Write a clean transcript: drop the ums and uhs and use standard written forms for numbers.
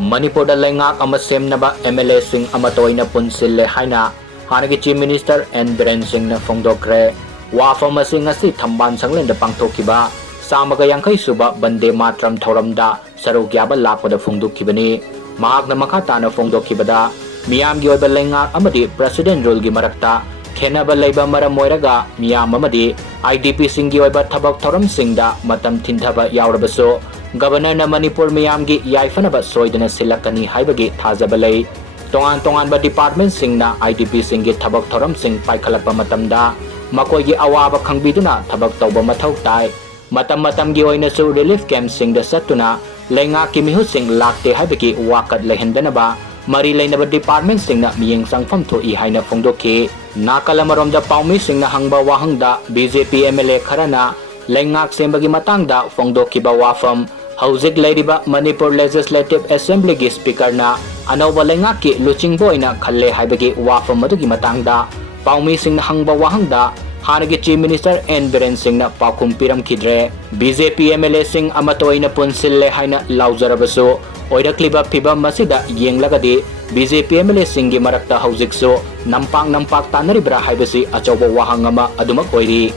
Manipur da Leingak ama semnaba MLA Singh ama toina punsille haina Hannagi Chief Minister and Biren Singh na fongdokre Wafam asing asi thamban sanglen da pangthokiba Samaga Yankai suba Bande Matram Thoramda Sarugyaba lakpada fongdokibani Mahakna makatana fongdokibada Miyam gi oiba Leingak amadi President rule gi marakta Khenaba leiba maram moiraga miyam amadi IDP Singh gi oiba thabak thoram singda matam thindhaba yaurabaso Governor na Manipur miyamgi yaifanaba soidana silakani haibagi thajabalay tongan ba department Singna IDP Singh thabak thoram sing paikhalakpa matamda makoy gi awaba khangbiduna thabak tawba mathau tai matam gi oina su relief camp Singda satuna Leingak ki mihu Singh lakte haibagi wakat lehendanaba mari leinaba department Singna miyeng sangpham thoi haina phongdokhi nakalamarom da Paomi Singna Hangba Wahangda BJP MLA Kharana Leingak sembagi Matangda phongdokhiba Wafam Haujik Lairiba Manipur Legislative Assembly gi Speaker na Anouba Leingakki Luchingba Oina Khalle Haibagi Wafam adugi matangda Paomi Singna Hangba Wahangda Hannagi Chief Minister and Biren Singh na Paokhum Piramdre BJP MLA Singh amatoina punsille haina laujarabaso oirakliba phibam masida yenglagadi BJP MLA Singh gi marakta haujikso nampak tanaribra haibasi achauba wahang ama adumak oiri